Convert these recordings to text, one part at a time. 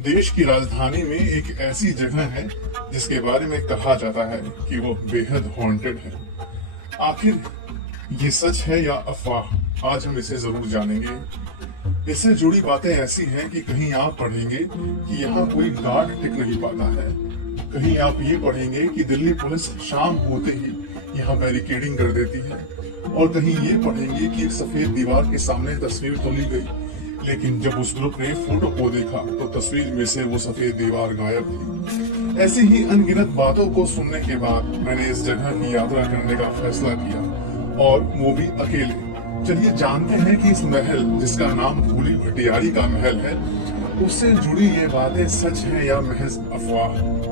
देश की राजधानी में एक ऐसी जगह है जिसके बारे में कहा जाता है कि वो बेहद हॉन्टेड है। आखिर ये सच है या अफवाह, आज हम इसे जरूर जानेंगे। इससे जुड़ी बातें ऐसी हैं कि कहीं आप पढ़ेंगे कि यहाँ कोई गार्ड टिक नहीं पाता है, कहीं आप ये पढ़ेंगे कि दिल्ली पुलिस शाम होते ही यहाँ बैरिकेडिंग कर देती है, और कहीं ये पढ़ेंगे कि एक सफेद दीवार के सामने तस्वीर तो ली गई, लेकिन जब उस ग्रुप ने फोटो को देखा तो तस्वीर में से वो सफेद दीवार गायब थी। ऐसी ही अनगिनत बातों को सुनने के बाद मैंने इस जगह की यात्रा करने का फैसला किया, और वो भी अकेले। चलिए जानते हैं कि इस महल, जिसका नाम भूली भटियारी का महल है, उससे जुड़ी ये बातें सच है या महज अफवाह।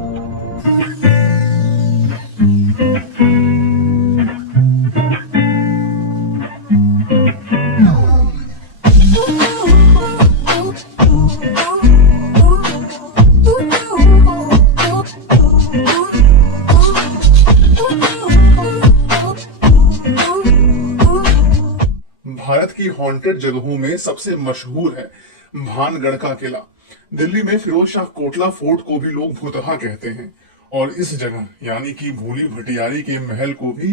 भारत की हॉन्टेड जगहों में सबसे मशहूर है भानगढ़ का किला। दिल्ली में फिरोज शाह कोटला फोर्ट को भी लोग भूतहा कहते हैं, और इस जगह यानी कि भूली भटियारी के महल को भी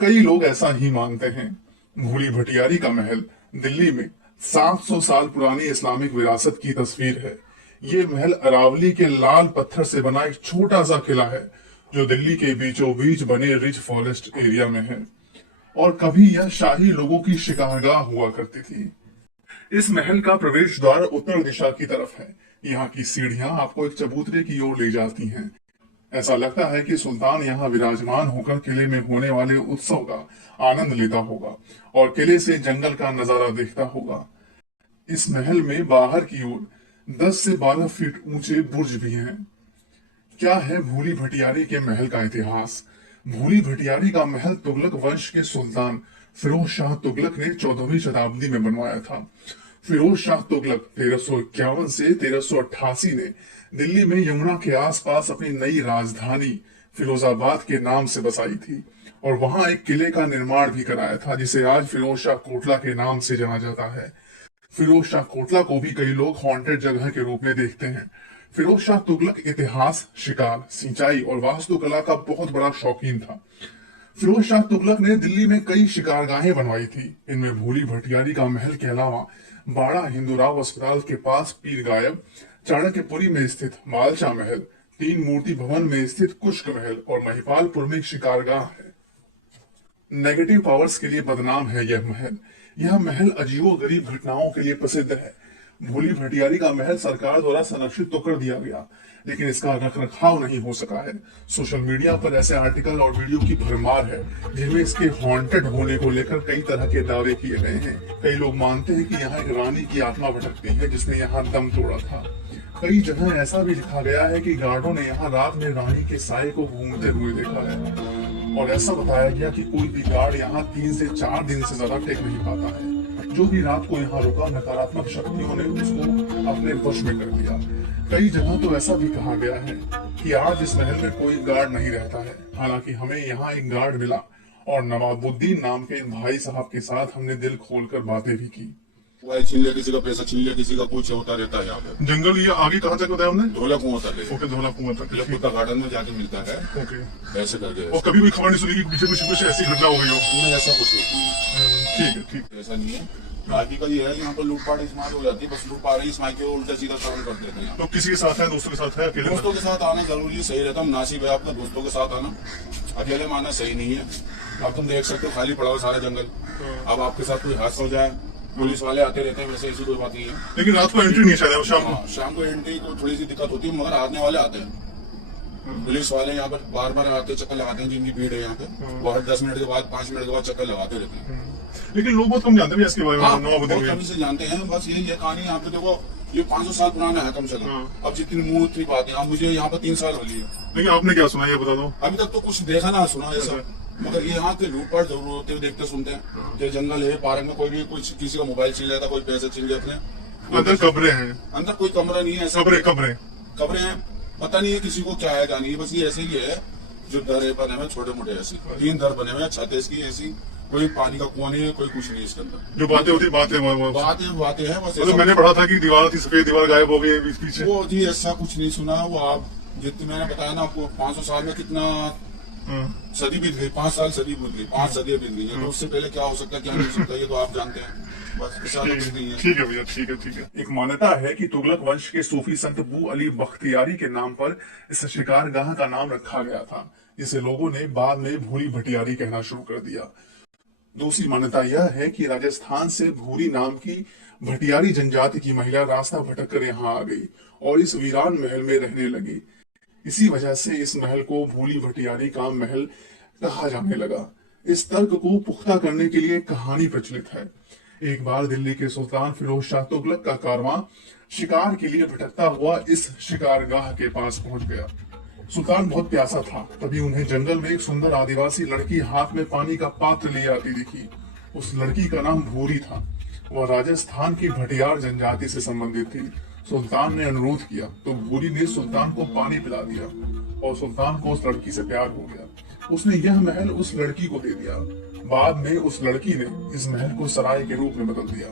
कई लोग ऐसा ही मानते हैं। भूली भटियारी का महल दिल्ली में 700 साल पुरानी इस्लामिक विरासत की तस्वीर है। ये महल अरावली के लाल पत्थर से बना एक छोटा सा किला है जो दिल्ली के बीचों बीच बने रिच फॉरेस्ट एरिया में है, और कभी यह शाही लोगों की शिकारगाह हुआ करती थी। इस महल का प्रवेश द्वार उत्तर दिशा की तरफ है। यहाँ की सीढ़ियां आपको एक चबूतरे की ओर ले जाती हैं। ऐसा लगता है कि सुल्तान यहाँ विराजमान होकर किले में होने वाले उत्सव का आनंद लेता होगा और किले से जंगल का नजारा देखता होगा। इस महल में बाहर की ओर 10 से 12 फीट ऊंचे बुर्ज भी हैं। क्या है भूली भटियारी के महल का इतिहास? भूली भटियारी का महल तुगलक वंश के सुल्तान फिरोज शाह तुगलक ने 14वीं शताब्दी में बनवाया था। फिरोज शाह तुगलक 1351 से 1388 ने दिल्ली में यमुना के आसपास अपनी नई राजधानी फिरोजाबाद के नाम से बसाई थी, और वहां एक किले का निर्माण भी कराया था जिसे आज फिरोज शाह कोटला के नाम से जाना जाता है। फिरोज शाह कोटला को भी कई लोग हॉन्टेड जगह के रूप में देखते हैं। फिरोज शाह तुगलक इतिहास, शिकार, सिंचाई और वास्तुकला का बहुत बड़ा शौकीन था। फिरोज शाह तुगलक ने दिल्ली में कई शिकारगाहें बनवाई थी। इनमें भूली भटियारी का महल के अलावा बाड़ा हिंदूराव अस्पताल के पास पीर गायब, चाणक्यपुरी में स्थित मालचा महल, तीन मूर्ति भवन में स्थित कुश्क महल और महिपालपुर में शिकारगाह है। नेगेटिव पावर्स के लिए बदनाम है यह महल। यह महल अजीबो गरीब घटनाओं के लिए प्रसिद्ध है। भूली भटियारी का महल सरकार द्वारा संरक्षित तो कर दिया गया, लेकिन इसका रखरखाव नहीं हो सका है। सोशल मीडिया पर ऐसे आर्टिकल और वीडियो की भरमार है जिनमें इसके हॉन्टेड होने को लेकर कई तरह के दावे किए गए हैं। कई लोग मानते हैं कि यहाँ एक रानी की आत्मा भटकती है जिसने यहाँ दम तोड़ा था। कई जगह ऐसा भी लिखा गया है कि गार्डों ने यहाँ रात में रानी के साये को घूमते हुए देखा है, और ऐसा बताया गया कि कोई भी गार्ड यहाँ 3 से 4 दिन से ज्यादा टेक नहीं पाता है। जो भी रात को यहाँ रुका, नकारात्मक शक्तियों ने उसको अपने वश में कर दिया। कई जगह तो ऐसा भी कहा गया है कि आज इस महल में कोई गार्ड नहीं रहता है। हालांकि हमें यहाँ एक गार्ड मिला, और नवाबुद्दीन नाम के भाई साहब के साथ हमने दिल खोलकर बातें भी की। मोबाइल छीन लिया, किसी का पैसा छीन लिया, किसी का कुछ होता रहता है यहाँ पे। जंगल ये आगे कहाँ तक बताया हमने? धोला कुआं तक। ओके, धोला कुआं तक। लखपत गार्डन में जाके मिलता है। ओके, ऐसे करके। और कभी कोई खबर नहीं सुनी कि पीछे कुछ ऐसी घटना हो गई हो? नहीं, ऐसा कुछ नहीं। ठीक है, ठीक। ऐसा नहीं है। बाकी का ये है, यहाँ पर लूटपाट इस्तेमाल हो जाती है, बस लूटपाट रही इसमाई के उल्टा सीधा काम कर देते हैं। तो किसी के साथ है, दोस्तों के साथ है, अकेले? दोस्तों के साथ आना जरूरी सही रहता है। मुनासिब है आपका दोस्तों के साथ आना, अकेले में आना सही नहीं है। अब तुम देख सकते हो खाली पड़ा हो सारा जंगल। अब आपके साथ कोई हादसा हो जाए, पुलिस वाले आते रहते हैं, वैसे ऐसी कोई बात नहीं है। लेकिन रात को एंट्री नहीं चाहिए, शाम को एंट्री को थोड़ी सी दिक्कत होती है, मगर आने वाले आते हैं। पुलिस वाले यहाँ पर बार बार आते चक्कर लगाते हैं, जिनकी भीड़ है यहाँ पे, वो हर 10 मिनट के बाद 5 मिनट के बाद चक्कर लगाते रहते हैं। लेकिन लोग बहुत कम जानते हैं इसके बारे में। बहुत कम से जानते हैं। बस यही है कहानी। यहाँ पे देखो, ये 500 साल पुराना है कम से कम। अब जितनी मुंह थी बात है, मुझे यहाँ पे 3 साल हो लिए। लेकिन आपने क्या सुना, ये बता दो। अभी तक तो कुछ देखा ना सुना ऐसा, मगर ये यहाँ के लूटपाट जरूर होते हुए देखते सुनते हैं। जो जंगल है, पार्क में कोई भी कुछ किसी का मोबाइल छीन लेता, कोई पैसे छीन लेते हैं। अंदर कमरे हैं? अंदर कोई कमरा नहीं है। कमरे हैं, पता नहीं है किसी को क्या है क्या नहीं है। बस ये ऐसे ही है जो दर बने हुए छोटे मोटे, ऐसे 3 दर बने हुए, छत इसकी ऐसी कोई पानी का कुआं नहीं है, कोई कुछ नहीं है इसके अंदर। जो बातें होती बातें बातें हैं बस। मतलब मैंने पढ़ा था कि दीवार थी सफेद, दीवार गायब हो गई बीच पीछे। वो जी ऐसा कुछ नहीं सुना। वो आप जितने मैंने बताया ना आपको, 500 साल में कितना सदी बीत गई, 5 साल सदी बीत गई, 5 सदियां बीत गई है। तो उससे पहले क्या हो सकता है क्या नहीं हो सकता, ये तो आप जानते हैं। बस इससे आगे कुछ नहीं है। ठीक है भैया, ठीक है, ठीक है। एक मान्यता है कि तुगलक वंश के सूफी संत बू अली बख्तियारी के नाम पर इस शिकारगाह का नाम रखा गया था, जिसे लोगों ने बाद में भूरी भटियारी कहना शुरू कर दिया। दूसरी मान्यता यह है कि राजस्थान से भूरी नाम की भटियारी जनजाति की महिला रास्ता भटक कर यहाँ आ गई और इस वीरान महल में रहने लगी। इसी वजह से इस महल को भूली भटियारी का महल कहा जाने लगा। इस तर्क को पुख्ता करने के लिए कहानी प्रचलित है। एक बार दिल्ली के सुल्तान फिरोज शाह तुगलक का कारवां शिकार के लिए भटकता हुआ इस शिकारगाह के पास पहुंच गया। सुल्तान बहुत प्यासा था, तभी उन्हें जंगल में एक सुंदर आदिवासी लड़की हाथ में पानी का पात्र ले आती दिखी। उस लड़की का नाम भूरी था। वह राजस्थान की भटियार जनजाति से संबंधित थी। सुल्तान ने अनुरोध किया तो भूरी ने सुल्तान को पानी पिला दिया और सुल्तान को उस लड़की से प्यार हो गया। उसने यह महल उस लड़की को दे दिया। बाद में उस लड़की ने इस महल को सराय के रूप में बदल दिया।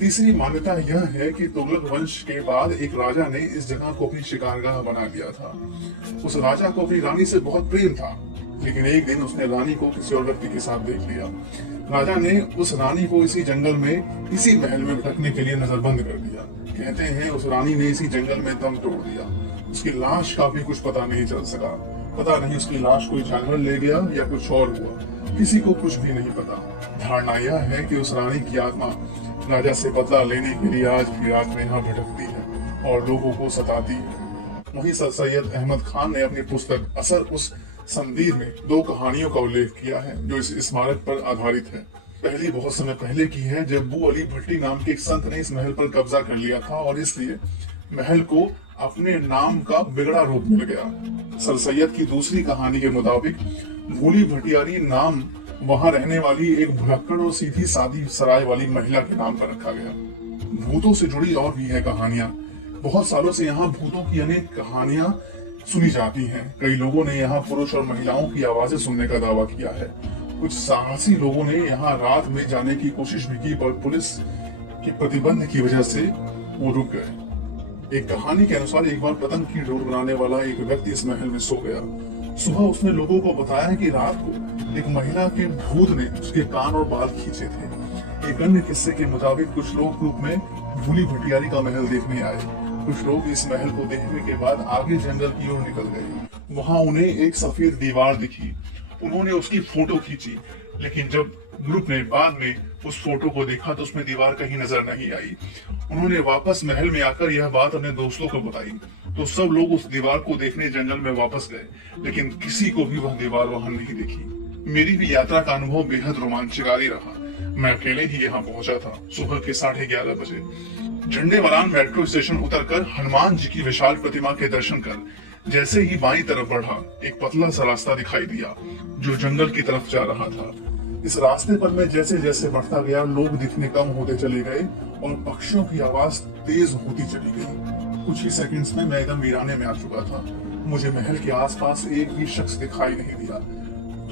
तीसरी मान्यता यह है कि तुगलक वंश के बाद एक राजा ने इस जगह को अपनी शिकारगाह बना लिया था। उस राजा को अपनी रानी से बहुत प्रेम था, लेकिन एक दिन उसने रानी को किसी और व्यक्ति के साथ देख लिया। राजा ने उस रानी को इसी जंगल में, इसी महल में भटकने के लिए नजरबंद कर दिया। कहते हैं उस रानी ने इसी जंगल में दम तोड़ दिया। उसकी लाश का भी कुछ पता नहीं चल सका। पता नहीं उसकी लाश कोई जानवर ले गया या कुछ और हुआ, किसी को कुछ भी नहीं पता। धारणा यह है कि उस रानी की आत्मा राजा से बदला लेने के लिए आज भी रात में यहाँ भटकती है और लोगों को सताती है। वहीं सर सैयद अहमद खान ने अपनी पुस्तक असर उस संदीर में 2 कहानियों का उल्लेख किया है जो इस स्मारक पर आधारित है। पहली बहुत समय पहले की है, जब बू अली भट्टी नाम के एक संत ने इस महल पर कब्जा कर लिया था और इसलिए महल को अपने नाम का बिगड़ा रूप मिल गया। सर सैयद की दूसरी कहानी के मुताबिक भूली भटियारी नाम वहां रहने वाली एक भुलक्कड़ और सीधी सादी सराय वाली महिला के नाम पर रखा गया। भूतों से जुड़ी और भी है कहानियां। बहुत सालों से यहाँ भूतों की अनेक कहानियां सुनी जाती हैं। कई लोगों ने यहाँ पुरुष और महिलाओं की आवाजें सुनने का दावा किया है। कुछ साहसी लोगों ने यहाँ रात में जाने की कोशिश भी की, पर पुलिस के प्रतिबंध की वजह से वो रुक गए। एक कहानी के अनुसार एक बार पतंग की डोर बनाने वाला एक व्यक्ति इस महल में सो गया। सुबह उसने लोगों को बताया कि रात को एक महिला के भूत ने उसके कान और बाल खींचे थे। एक अन्य किस्से के मुताबिक कुछ लोग ग्रुप में भूली भटियारी का महल देखने आए। कुछ लोग इस महल को देखने के बाद आगे जंगल की ओर निकल गए। वहां उन्हें एक सफेद दीवार दिखी। उन्होंने उसकी फोटो खींची, लेकिन जब ग्रुप ने बाद में उस फोटो को देखा तो उसमें दीवार कहीं नजर नहीं आई। उन्होंने वापस महल में आकर यह बात अपने दोस्तों को बताई तो सब लोग उस दीवार को देखने जंगल में वापस गए, लेकिन किसी को भी वह दीवार वहां नहीं दिखी। मेरी भी यात्रा का अनुभव बेहद रोमांचकारी रहा। मैं अकेले ही यहाँ पहुंचा था सुबह के 11:30 बजे। झंडे वरान मेट्रो स्टेशन उतरकर हनुमान जी की विशाल प्रतिमा के दर्शन कर जैसे ही बाईं तरफ बढ़ा, एक पतला सा रास्ता दिखाई दिया जो जंगल की तरफ जा रहा था। इस रास्ते पर मैं जैसे जैसे बढ़ता गया, लोग दिखने कम होते चले गए और पक्षियों की आवाज तेज होती चली गई। कुछ ही सेकंड्स में मैं एकदम वीराने में आ चुका था। मुझे महल के आसपास एक भी शख्स दिखाई नहीं दिया।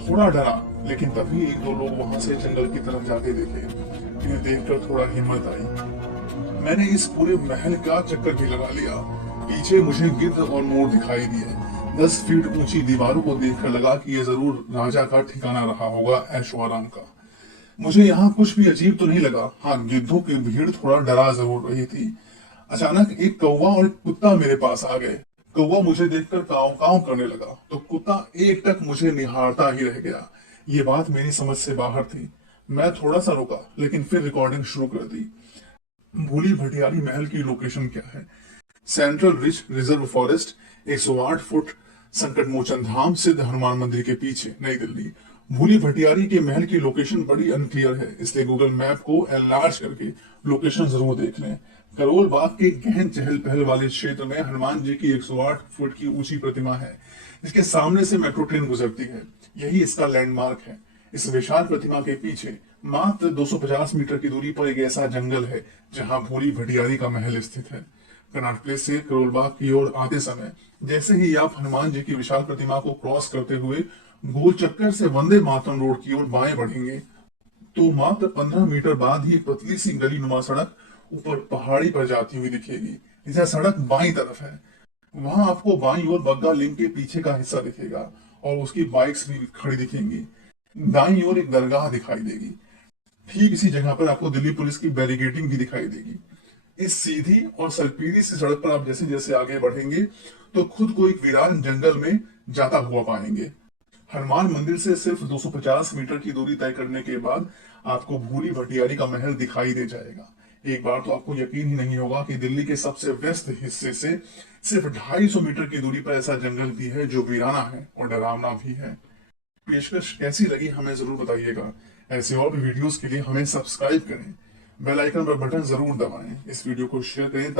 थोड़ा डरा, लेकिन तभी 1-2 लोग वहां से जंगल की तरफ जाते देखे। इन्हें देखकर थोड़ा हिम्मत आई। मैंने इस पूरे महल का चक्कर भी लगा लिया। पीछे मुझे गिद्ध और मोर दिखाई दिए। 10 फीट ऊंची दीवारों को देखकर लगा कि यह जरूर राजा का ठिकाना रहा होगा ऐशो आराम का। मुझे यहाँ कुछ भी अजीब तो नहीं लगा। हाँ, गिद्धों की भीड़ थोड़ा डरा जरूर रही थी। अचानक एक कौवा और एक कुत्ता मेरे पास आ गए। कौवा मुझे देखकर काव काव करने लगा तो कुत्ता एकटक मुझे निहारता ही रह गया। ये बात मेरी समझ से बाहर थी। मैं थोड़ा सा रुका, लेकिन फिर रिकॉर्डिंग शुरू कर दी। भूली भटियारी महल की लोकेशन क्या है? Central rich reserve forest, 108 foot संकट मोचन धाम सिद्ध हनुमान मंदिर के पीछे, नई दिल्ली। भूली भटियारी के महल की लोकेशन बड़ी अनक्लियर है, इसलिए गूगल मैप को एनलार्ज करके लोकेशन जरूर देख लें। करोल बाग के गहन चहल पहल वाले क्षेत्र में हनुमान जी की 108 फुट की ऊंची प्रतिमा है, जिसके सामने से मेट्रो ट्रेन गुजरती है। यही इसका लैंडमार्क है। इस विशाल प्रतिमा के पीछे मात्र 250 मीटर की दूरी पर एक ऐसा जंगल है जहां भूली भटियारी का महल स्थित है। कनॉट प्लेस से करोल बाग की ओर आते समय जैसे ही आप हनुमान जी की विशाल प्रतिमा को क्रॉस करते हुए गोल चक्कर से वंदे मातरम रोड की ओर बाएं बढ़ेंगे तो मात्र 15 मीटर बाद ही एक पतली सी गली नुमा सड़क ऊपर पहाड़ी पर जाती हुई दिखेगी। जैसे सड़क बाईं तरफ है, वहां आपको बाईं ओर बग्गा लिंक के पीछे का हिस्सा दिखेगा और उसकी बाइक्स भी खड़ी दिखेंगी। दाईं ओर एक दरगाह दिखाई देगी। ठीक इसी जगह पर आपको दिल्ली पुलिस की बैरिकेडिंग भी दिखाई देगी। इस सीधी और सरपीरी सी सड़क पर आप जैसे जैसे आगे बढ़ेंगे तो खुद को एक वीरान जंगल में जाता हुआ पाएंगे। हनुमान मंदिर से सिर्फ 250 मीटर की दूरी तय करने के बाद आपको भूली भटियारी का महल दिखाई दे जाएगा। एक बार तो आपको यकीन ही नहीं होगा कि दिल्ली के सबसे व्यस्त हिस्से से सिर्फ 250 मीटर की दूरी पर ऐसा जंगल भी है जो वीराना है और डरावना भी है। पेशकश कैसी लगी हमें जरूर बताइएगा। ऐसे और भी वीडियोस के लिए हमें सब्सक्राइब करें, बेल आइकन पर बटन जरूर दबाएं, इस वीडियो को शेयर करें